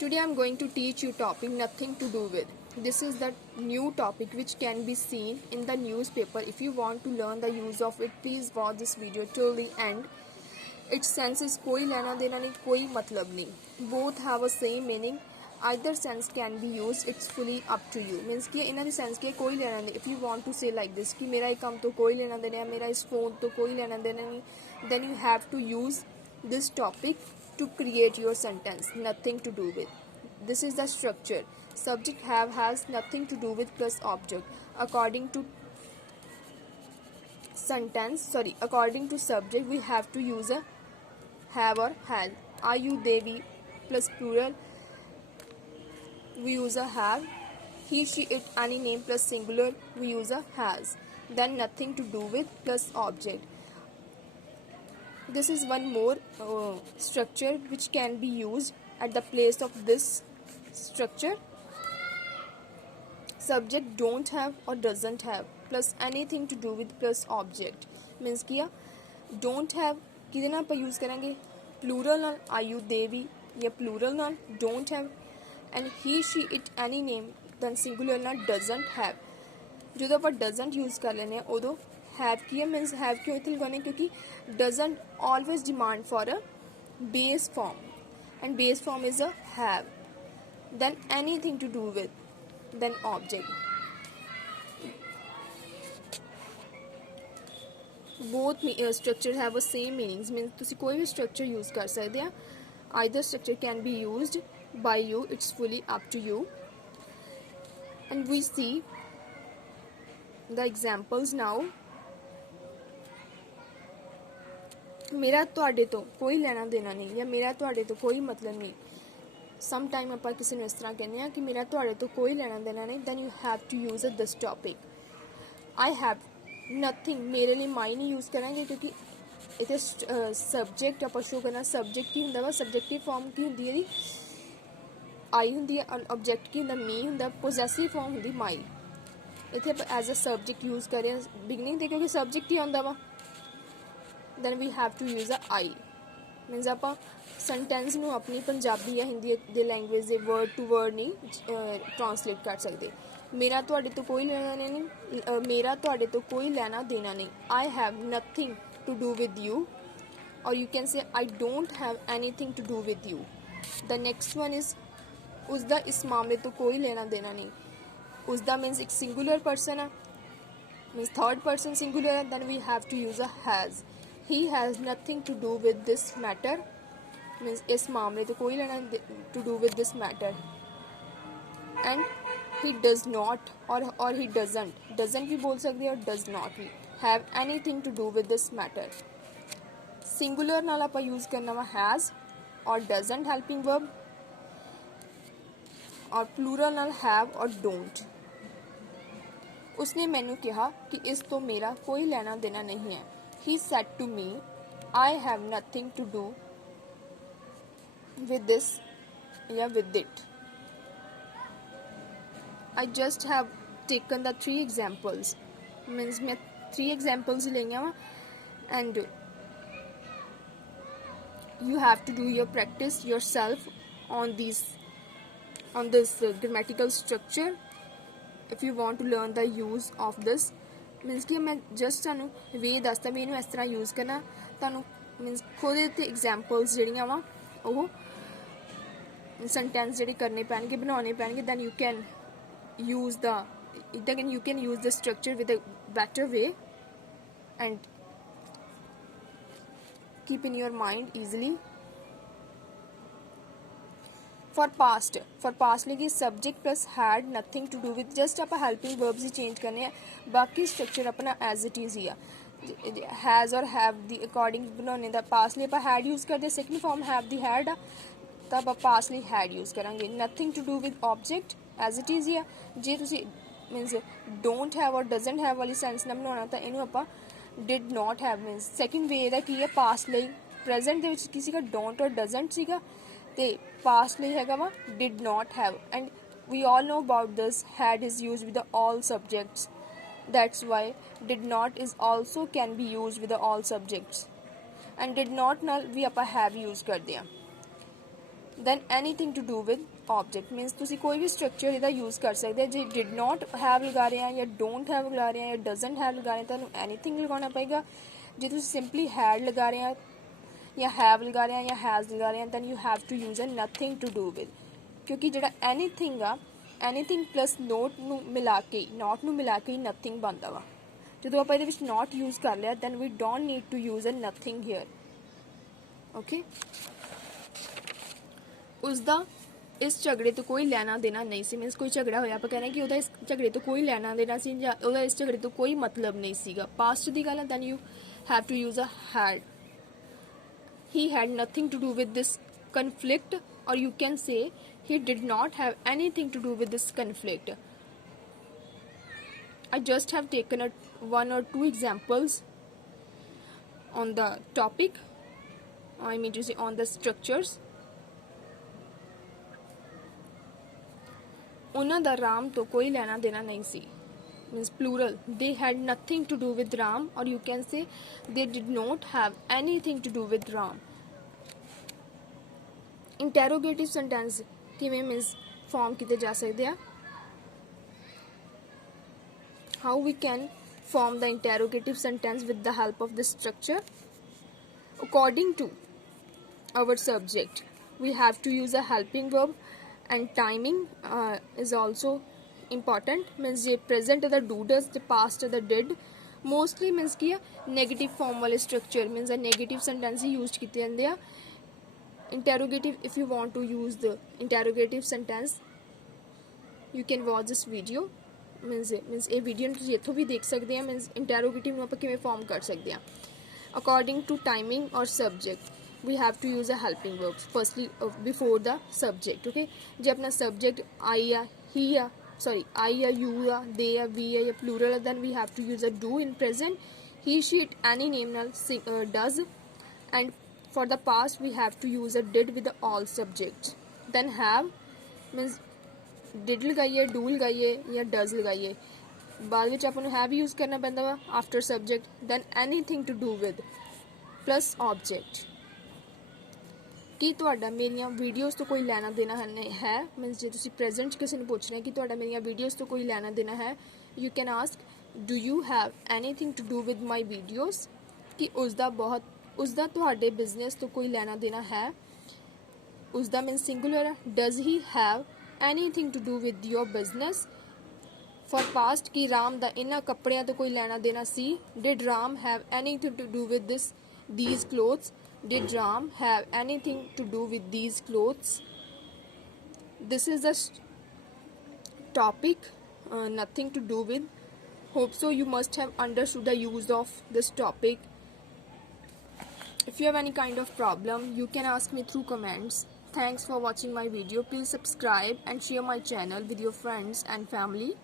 Today I am going to teach you topic nothing to do with. This is the new topic which can be seen in the newspaper. If you want to learn the use of it, please watch this video till the end. Its sense is कोई लेना देना नहीं, कोई मतलब नहीं. Both have a same meaning. Either sense can be used. It's fully up to you. Means कि इन्हां दी sense के कोई लेना नहीं. If you want to say like this कि मेरा ये काम तो कोई लेना देना है, मेरा इस phone तो कोई लेना देना नहीं, then you have to use this topic to create your sentence. Nothing to do with. This is the structure. Subject have has nothing to do with plus object. According to subject we have to use a have or has. Are you, they, we plus plural we use a have. He, she, it, any name plus singular we use a has. Then nothing to do with plus object. This is one more structure which can be used at the place of this structure. Subject don't have or doesn't have plus anything to do with plus object. Means किया don't have किधे ना आप use करेंगे plural नाल are you, they, we या plural नाल don't have and he, she, it, any name then singular नाल doesn't have. जो आप doesn't यूज़ कर लेने हैं उदो have किया means have क्यों इतने लगाने क्योंकि doesn't always demand for a base form and base form is a have. Then anything to do with then object. Both structure have a same meanings. Means तुसी कोई भी structure use कर सकते हैं. Either structure can be used by you. It's fully up to you. And we see the examples now. मेरा ਤੁਹਾਡੇ ਤੋਂ कोई लेना देना नहीं या मेरा ਤੁਹਾਡੇ ਤੋਂ कोई मतलब नहीं. Sometime ਆਪਾਂ ਕਿਸੇ ਨੂੰ ਇਸ ਤਰ੍ਹਾਂ ਕਹਿੰਦੇ ਆ ਕਿ ਮੇਰਾ ਤੁਹਾਡੇ ਤੋਂ ਕੋਈ ਲੈਣਾ ਦੇਣਾ ਨਹੀਂ. Then you have to use this topic. I have nothing. ਮੇਰੇ ਲਈ my ਨਹੀਂ यूज़ ਕਰਾਂਗੇ ਕਿਉਂਕਿ इतने सबजैक्ट आप शो करना. सबजैक्ट की होंगे वा सबजैक्टिव फॉर्म की होंगी है आई होंगी है. ऑब्जैक्ट की होंगे मी होंगे. पोजैसिव फॉर्म होंगी माई. इतने आप एज अ सबजैक्ट यूज़ करें बिगनिंग से क्योंकि सबजैक्ट ही आता वा. Then we have to use a I. Means आप सेंटेंस ਨੂੰ अपनी पंजाबी या हिंदी ਦੇ लैंगुएज ਦੇ वर्ड टू वर्ड नहीं ट्रांसलेट कर सकते. मेरा ਤੁਹਾਡੇ ਤੋਂ कोई लेना देना नहीं. मेरा ਤੁਹਾਡੇ ਤੋਂ कोई लेना देना नहीं. I have nothing to do with you or you can say I don't have anything to do with you. The next one is उसदा इस मामले तो कोई लेना देना नहीं. उसदा means एक singular person है means third person singular है. Then we have to use a has. He has nothing to do with this matter means इस मामले तो कोई लेना to do with this matter. And he does not or he doesn't भी बोल सकते हैं और does not भी have anything to do with this matter. Singular नाल आप यूज़ करना वा has और doesn't helping verb और plural नाल have और don't. उसने मैनू कहा कि इस तो मेरा कोई लेना देना नहीं है. He said to me I have nothing to do with this या with it. I just have taken the 3 examples. Means मैं 3 examples लेंगे वा and you have to do your practice yourself on this grammatical structure if you want to learn the use of this. Means कि मैं just ਤੁਹਾਨੂੰ ਵੇ ਦੱਸਦਾ ਵੀ ਇਹਨੂੰ ਇਸ ਤਰ੍ਹਾਂ यूज़ करना. ਤੁਹਾਨੂੰ means खुद ते examples ਜਿਹੜੀਆਂ ਵਾ ਉਹ sentence ਜਿਹੜੇ ਕਰਨੇ ਪੈਣਗੇ ਬਣਾਉਣੇ ਪੈਣਗੇ. then you can use the structure with a better way and keep in your mind easily. For past ਲਈ subject plus had nothing to do with just आप helping verbs ही change करने हैं. बाकी structure अपना as it is ही है. has और have the according बनाने दा. past ਲਈ आप had use करते. second form have the had तब आप past ਲਈ had use करेंगे. nothing to do with object as it is ही है. जे तुसी means don't have और doesn't have वाली sense ना बनाना ਤਾਂ ਇਹਨੂੰ ਆਪਾਂ did not have means second way ਇਹਦਾ ਕੀ ਹੈ past ਲਈ. present ਦੇ ਵਿੱਚ ਕਿਸੇ का don't और doesn't ਸੀਗਾ ਤੇ past ਲਈ ਹੈਗਾ ਵਾ did not have and we all know about this. had is used with the all subjects. That's why did not is also can be used with the all subjects and did not ਨਾਲ ਵੀ ਆਪਾਂ have use ਕਰਦੇ ਹਾਂ. then anything to do with object means ਤੁਸੀਂ ਕੋਈ ਵੀ structure ਇਹਦਾ use ਕਰ ਸਕਦੇ ਜੇ did not have ਲਗਾ ਰਹੇ ਆ ਜਾਂ don't have ਲਗਾ ਰਹੇ ਆ ਜਾਂ doesn't have ਲਗਾ ਰਹੇ ਤੁਹਾਨੂੰ anything ਲਗਾਉਣਾ ਪਏਗਾ ਜੇ ਤੁਸੀਂ simply had ਲਗਾ ਰਹੇ ਆ ਜਾਂ have ਲਗਾ ਰਹੇ ਆ ਜਾਂ has ਲਗਾ ਰਹੇ ਆ then you have to use a nothing to do with ਕਿਉਂਕਿ ਜਿਹੜਾ anything ਆ anything plus not ਨੂੰ ਮਿਲਾ ਕੇ not ਨੂੰ ਮਿਲਾ ਕੇ nothing ਬਣਦਾ ਵਾ ਜਦੋਂ ਆਪਾਂ ਇਹਦੇ ਵਿੱਚ not use ਕਰ ਲਿਆ then we don't need to use a nothing here okay ਉਸਦਾ ਇਸ ਝਗੜੇ ਤੋਂ ਕੋਈ ਲੈਣਾ ਦੇਣਾ ਨਹੀਂ ਸੀ ਮੀਨਸ ਕੋਈ ਝਗੜਾ ਹੋਇਆ ਆਪਾਂ ਕਹਿੰਦੇ ਕਿ ਉਹਦਾ ਇਸ ਝਗੜੇ ਤੋਂ ਕੋਈ ਲੈਣਾ ਦੇਣਾ ਸੀ ਜਾਂ ਉਹਦਾ ਇਸ ਝਗੜੇ ਤੋਂ ਕੋਈ ਮਤਲਬ ਨਹੀਂ ਸੀਗਾ ਪਾਸਟ ਦੀ ਗੱਲ ਹੈ then you have to use a had he had nothing to do with this conflict or you can say he did not have anything to do with this conflict I just have taken one or two examples on the topic I mean to say on the structures ਉਹਨਾਂ ਦਾ ਰਾਮ ਤੋਂ ਕੋਈ ਲੈਣਾ ਦੇਣਾ ਨਹੀਂ ਸੀ means plural they had nothing to do with Ram or you can say they did not have anything to do with Ram interrogative sentence ਕਿਵੇਂ means form ਕੀਤੇ ਜਾ ਸਕਦੇ ਆ how we can form the interrogative sentence with the help of this structure according to our subject we have to use a helping verb and timing is also important means the present the do does the past the did mostly means ki negative form wale structure means a negative sentence he used किते जांदे आ interrogative if you want to use the interrogative sentence you can watch this video means ਇਹ video ਨੂੰ ਤੁਸੀਂ ਇੱਥੋਂ ਵੀ ਦੇਖ ਸਕਦੇ ਆ means interrogative ਨੂੰ ਆਪਾਂ ਕਿਵੇਂ form ਕਰ ਸਕਦੇ ਆ according to timing or subject we have to use a helping verb firstly before the subject okay ਜੇ ਆਪਣਾ subject I ਆ he ਆ sorry I ਆ you ਆ they ਆ we ਆ ਜਾਂ plural ਆ then we have to use a do in present he she it any name ਨਾਲ does and for the past we have to use a did with the all subjects then have means did ਲਗਾਈਏ do ਲਗਾਈਏ ਜਾਂ does ਲਗਾਈਏ ਬਾਅਦ ਵਿੱਚ ਆਪਾਂ ਨੂੰ have use ਕਰਨਾ ਪੈਂਦਾ ਵਾ after subject then anything to do with plus object ਕੀ ਤੁਹਾਡਾ ਮੇਰੀਆਂ ਵੀਡੀਓਜ਼ ਤੋਂ ਕੋਈ ਲੈਣਾ ਦੇਣਾ ਹੈ ਮੀਨਸ ਜੇ ਤੁਸੀਂ ਪ੍ਰੈਜ਼ੈਂਟ ਕਿਸੇ ਨੂੰ ਪੁੱਛ ਰਹੇ ਕਿ ਤੁਹਾਡਾ ਮੇਰੀਆਂ ਵੀਡੀਓਜ਼ ਤੋਂ ਕੋਈ ਲੈਣਾ ਦੇਣਾ ਹੈ you can ask do you have anything to do with my videos ਕਿ ਉਸਦਾ ਤੁਹਾਡੇ ਬਿਜ਼ਨਸ ਤੋਂ ਕੋਈ ਲੈਣਾ ਦੇਣਾ ਹੈ ਉਸਦਾ means singular does he have anything to do with your business for past ਕਿ ਰਾਮ ਦਾ ਇਹਨਾਂ ਕੱਪੜਿਆਂ ਤੋਂ ਕੋਈ ਲੈਣਾ ਦੇਣਾ ਸੀ did Ram have anything to do with these clothes did Ram have anything to do with these clothes this is the topic nothing to do with hope so you must have understood the use of this topic if you have any kind of problem you can ask me through comments thanks for watching my video please subscribe and share my channel with your friends and family